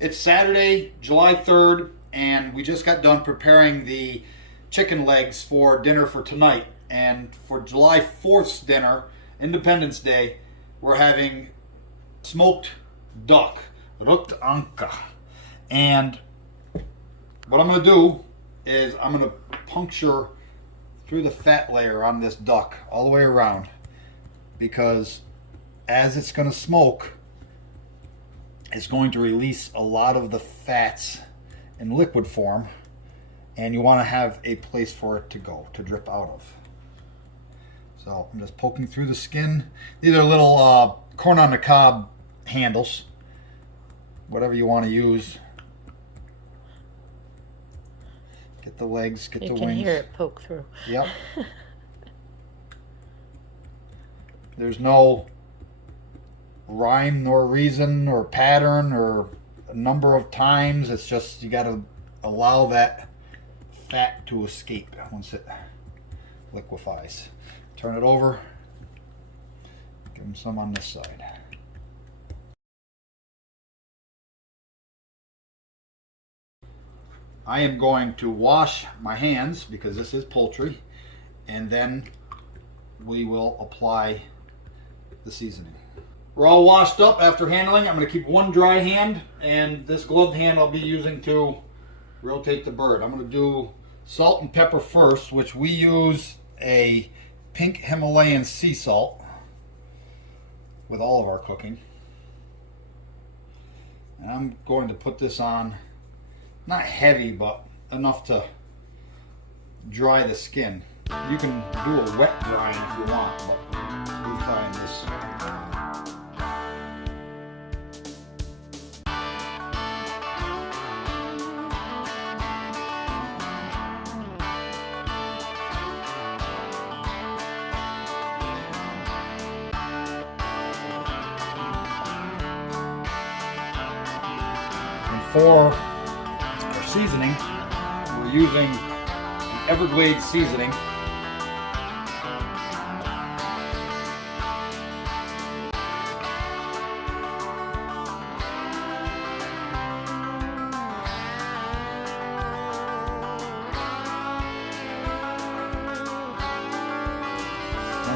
It's Saturday, July 3rd, and we just got done preparing the chicken legs for dinner for tonight. And for July 4th's dinner, Independence Day, we're having smoked duck, rukt anka. And what I'm going to do is I'm going to puncture through the fat layer on this duck all the way around, because as it's going to smoke, it's going to release a lot of the fats in liquid form, and you want to have a place for it to go, to drip out of. So I'm just poking through the skin. These are little corn on the cob handles, whatever you want to use. Get the legs, get the wings. You can hear it poke through. Yep. There's no rhyme nor reason or pattern or a number of times. It's just you got to allow that fat to escape once it liquefies. Turn it over. Give them some on this side. I am going to wash my hands because this is poultry, and then we will apply the seasoning. We're all washed up after handling. I'm going to keep one dry hand, and this gloved hand I'll be using to rotate the bird. I'm going to do salt and pepper first, which we use a pink Himalayan sea salt with all of our cooking. And I'm going to put this on, not heavy, but enough to dry the skin. You can do a wet drying if you want, but we're trying this. For our seasoning, we're using an Everglades seasoning. Want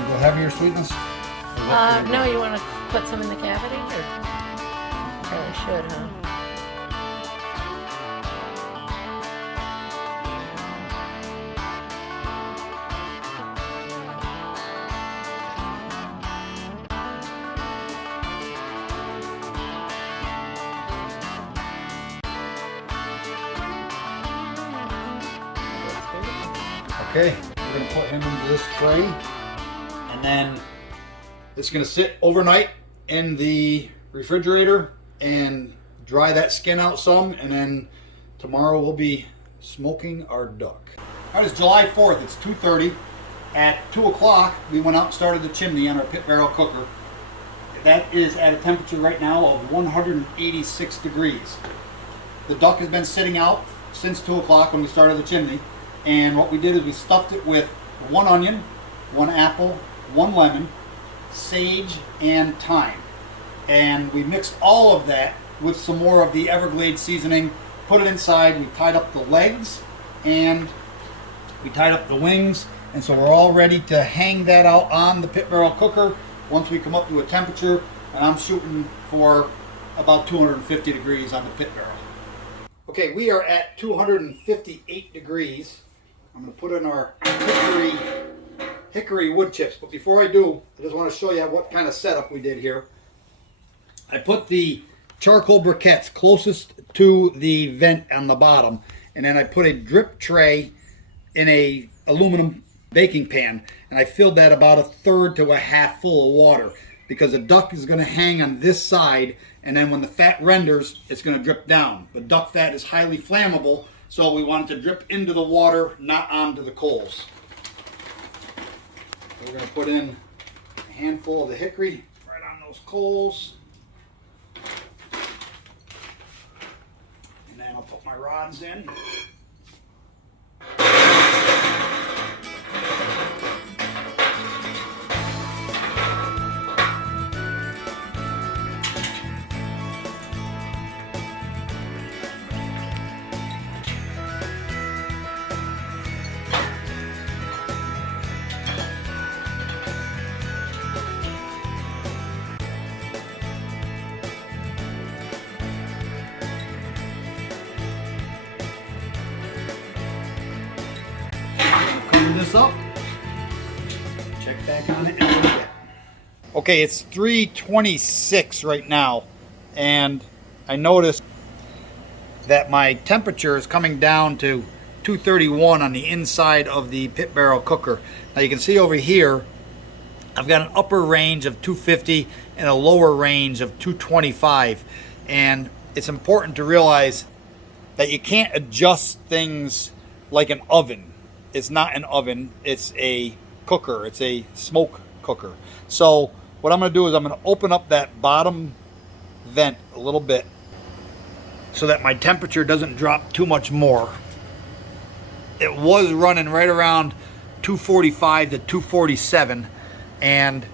to go heavier sweetness? No, you want to put some in the cavity? Or? Probably should, huh? Okay, we're going to put him into this tray, and then it's going to sit overnight in the refrigerator and dry that skin out some, and then tomorrow we'll be smoking our duck. All right, it's July 4th, it's 2:30. At 2 o'clock, we went out and started the chimney on our pit barrel cooker. That is at a temperature right now of 186 degrees. The duck has been sitting out since 2 o'clock when we started the chimney. And what we did is we stuffed it with 1 onion, 1 apple, 1 lemon, sage, and thyme. And we mixed all of that with some more of the Everglades seasoning, put it inside. We tied up the legs and we tied up the wings. And so we're all ready to hang that out on the pit barrel cooker once we come up to a temperature. And I'm shooting for about 250 degrees on the pit barrel. Okay, we are at 258 degrees. I'm going to put in our hickory wood chips. But before I do, I just want to show you what kind of setup we did here. I put the charcoal briquettes closest to the vent on the bottom. And then I put a drip tray in a aluminum baking pan. And I filled that about 1/3 to 1/2 full of water, because the duck is going to hang on this side, and then when the fat renders, it's going to drip down. But duck fat is highly flammable, so we want it to drip into the water, not onto the coals. So we're going to put in a handful of the hickory right on those coals. And then I'll put my rods in. this up. Check back on it in a little bit. Okay, it's 3:26 right now, and I noticed that my temperature is coming down to 231 on the inside of the pit barrel cooker. Now you can see over here, I've got an upper range of 250 and a lower range of 225. And it's important to realize that you can't adjust things like an oven. It's not an oven, it's a cooker. It's a smoke cooker. So what I'm gonna do is I'm gonna open up that bottom vent a little bit so that my temperature doesn't drop too much more. It was running right around 245 to 247, and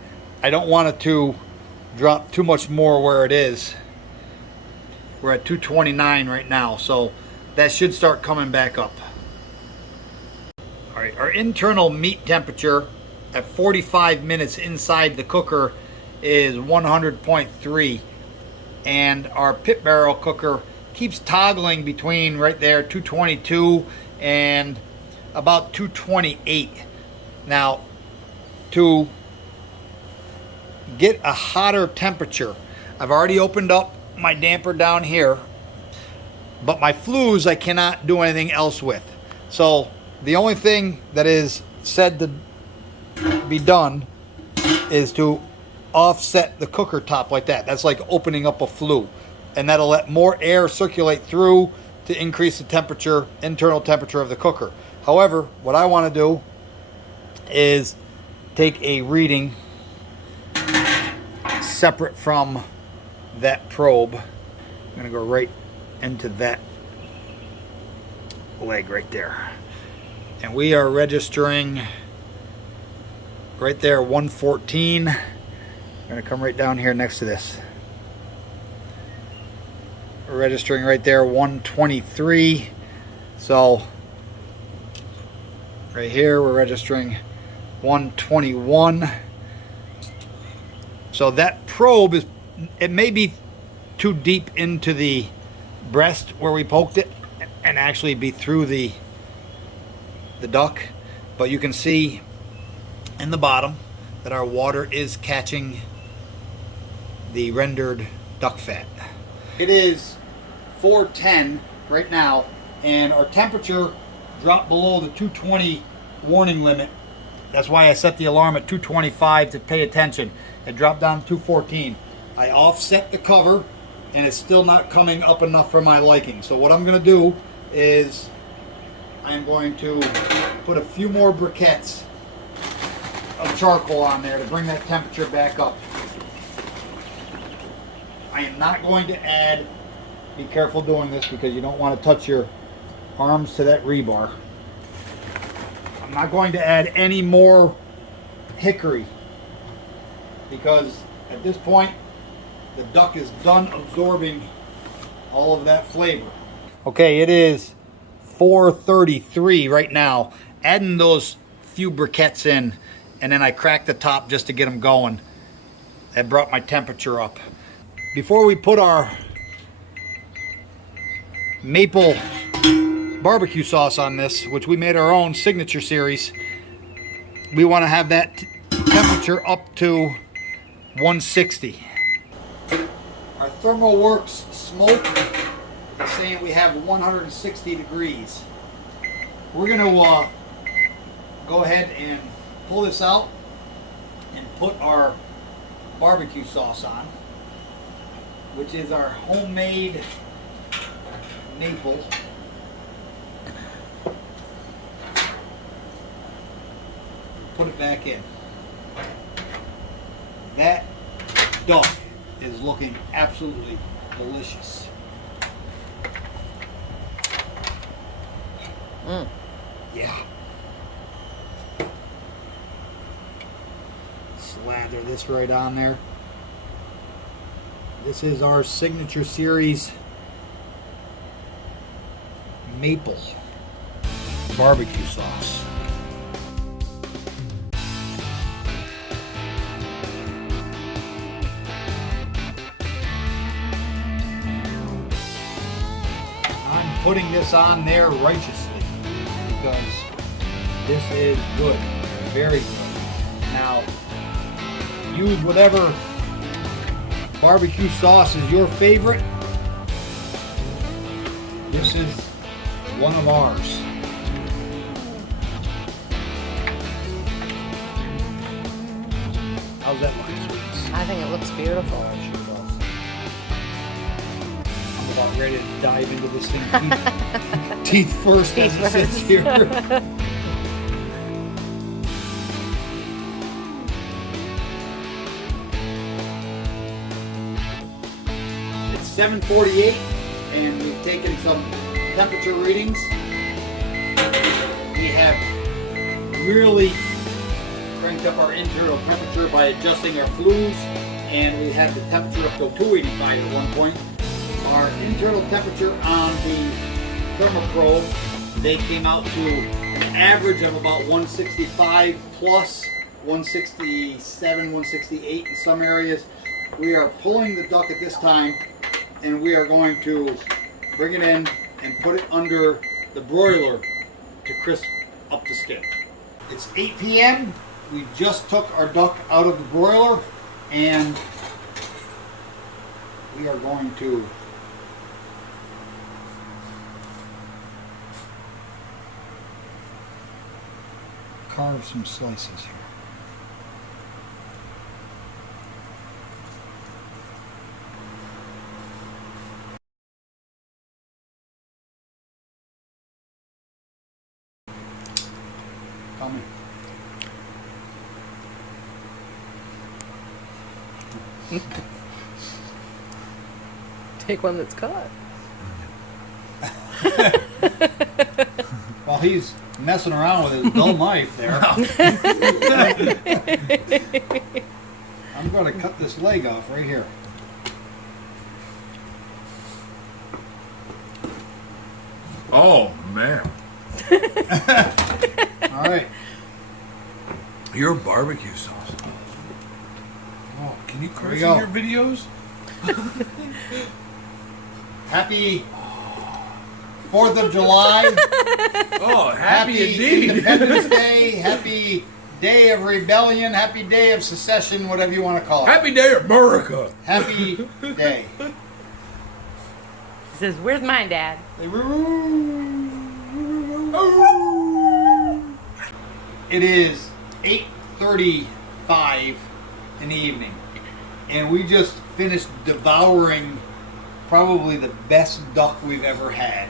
I don't want it to drop too much more where it is. We're at 229 right now, so that should start coming back up. All right, our internal meat temperature at 45 minutes inside the cooker is 100.3, and our pit barrel cooker keeps toggling between right there 222 and about 228. Now, to get a hotter temperature, I've already opened up my damper down here, but my flues I cannot do anything else with. So the only thing that is said to be done is to offset the cooker top like that. That's like opening up a flue, and that'll let more air circulate through to increase the temperature, internal temperature of the cooker. However, what I want to do is take a reading separate from that probe. I'm going to go right into that leg right there. And we are registering right there 114. I'm going to come right down here next to this. We're registering right there 123. So right here we're registering 121. So that probe is, it may be too deep into the breast where we poked it and actually be through the duck, but you can see in the bottom that our water is catching the rendered duck fat. It is 4:10 right now, and our temperature dropped below the 220 warning limit. That's why I set the alarm at 225 to pay attention. It dropped down to 214. I offset the cover, and it's still not coming up enough for my liking. So what I'm going to do is I'm going to put a few more briquettes of charcoal on there to bring that temperature back up. I am not going to add, be careful doing this because you don't want to touch your arms to that rebar. I'm not going to add any more hickory because at this point the duck is done absorbing all of that flavor. Okay, it is 4:33 right now. Adding those few briquettes in, and then I cracked the top just to get them going. That brought my temperature up. Before we put our maple barbecue sauce on this, which we made our own signature series, we want to have that temperature up to 160. Our ThermoWorks smoke is saying we have 160 degrees. We're going to go ahead and pull this out and put our barbecue sauce on, which is our homemade maple. Put it back in. That duck is looking absolutely delicious. Yeah. Slather this right on there. This is our signature series maple barbecue sauce. I'm putting this on there righteously because This is good, very good. Now, use whatever barbecue sauce is your favorite. This is one of ours. How's that looking, sweeties? I think it looks beautiful. Sure does. I'm about ready to dive into this thing teeth first as it sits here. It's 7:48 and we've taken some temperature readings. We have really cranked up our internal temperature by adjusting our flues, and we had the temperature up to 285 at one point. Our internal temperature on the thermoprobe, they came out to an average of about 165 plus, 167, 168 in some areas. We are pulling the duck at this time, and we are going to bring it in and put it under the broiler to crisp up the skin. It's 8 p.m. We just took our duck out of the broiler, and we are going to carve some slices here. Coming. Take one that's caught. While he's messing around with his dull knife there, I'm going to cut this leg off right here. Oh, man. All right. Your barbecue sauce. Oh, can you we curse in go. your videos? Happy 4th of July. Oh, happy indeed. Independence Day. Happy Day of Rebellion. Happy Day of Secession, whatever you want to call it. Happy Day, America. Happy Day. He says, "Where's mine, Dad?" It is 8:35 in the evening, and we just finished devouring probably the best duck we've ever had.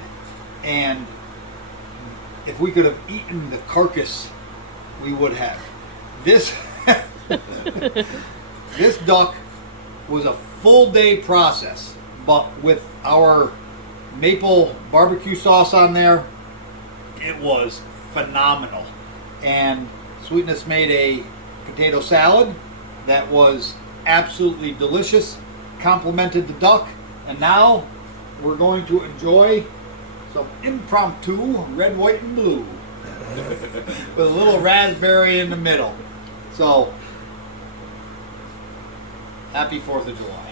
And if we could have eaten the carcass, we would have. This this duck was a full day process, but with our maple barbecue sauce on there, it was phenomenal. And Sweetness made a potato salad that was absolutely delicious, complemented the duck, and now we're going to enjoy some impromptu red, white, and blue with a little raspberry in the middle. So, happy 4th of July.